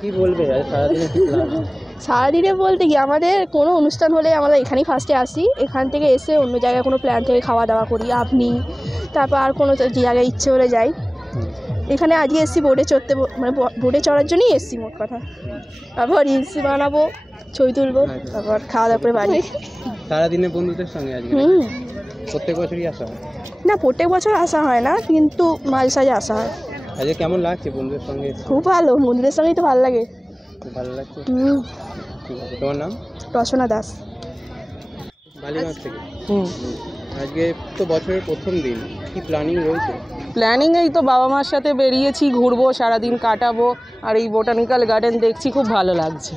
কি বলবে সারাদিনে কি প্ল্যান? সারাদিনে বলতে কি আমাদের কোনো অনুষ্ঠান হলে আমরা এখানেই ফার্স্টে আসি, এখান থেকে এসে অন্য জায়গায় কোনো প্ল্যান থেকে খাওয়া দাওয়া করি আপনি, তারপর আর কোনো জায়গায় ইচ্ছে হলে যাই। এখানে আজকে এসছি বোটে চড়তে, মানে বোটে চড়ার জন্যই এসছি মোট কথা। তারপর রিলস বানাবো, ছবি তুলবো, তারপর খাওয়া দাওয়া করে বাড়ি। সারাদিনে বন্ধুদের সঙ্গে আজকে প্রত্যেক বছরই আসা হয়? না, প্রত্যেক বছর আসা হয় না, কিন্তু মাঝে সাঝে আসা হয়। আজকে কেমন লাগছে বন্ধুদের সঙ্গে? খুব ভালো, বন্ধুদের সঙ্গেই তো ভালো লাগে। খুব ভালো লাগছে। ঠিক আছে, তোমার নাম? রচনা দাস। বালিগঞ্জ থেকে। আজকে তো বছরের প্রথম দিন, কি প্ল্যানিং রয়েছে? প্ল্যানিং এই তো বাবা মার সাথে বেরিয়েছি, ঘুরবো, সারাদিন কাটাবো, আর এই বোটানিক্যাল গার্ডেন দেখছি, খুব ভালো লাগছে।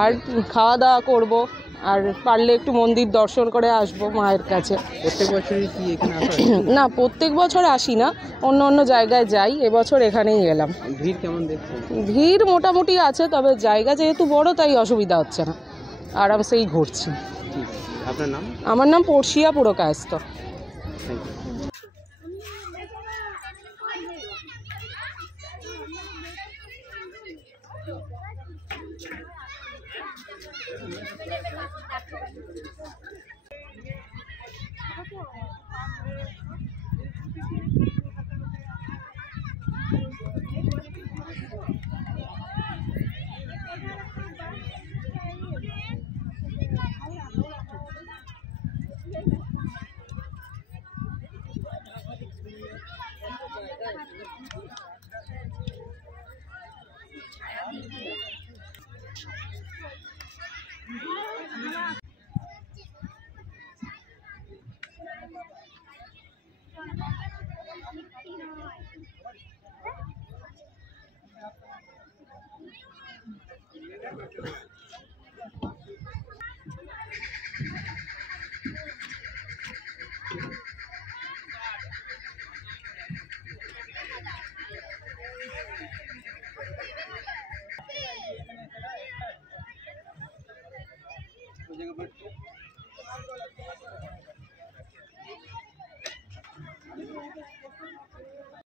আর খাওয়া দাওয়া করব, আর পারলে একটু মন্দির দর্শন করে আসবো মায়ের কাছে। প্রত্যেক বছরই কি এখানে আসা হয়? না, প্রত্যেক বছর আসি না, অন্য অন্য জায়গায় যাই, এবছর এখানেই এলাম। ভিড় কেমন দেখছেন? ভিড় মোটামুটি আছে, তবে জায়গা যেহেতু বড় তাই অসুবিধা হচ্ছে না, আরামসেই ঘুরছি। আপনার নাম? আমার নাম পড়শিয়া পুরকায়স্থ। Thank you.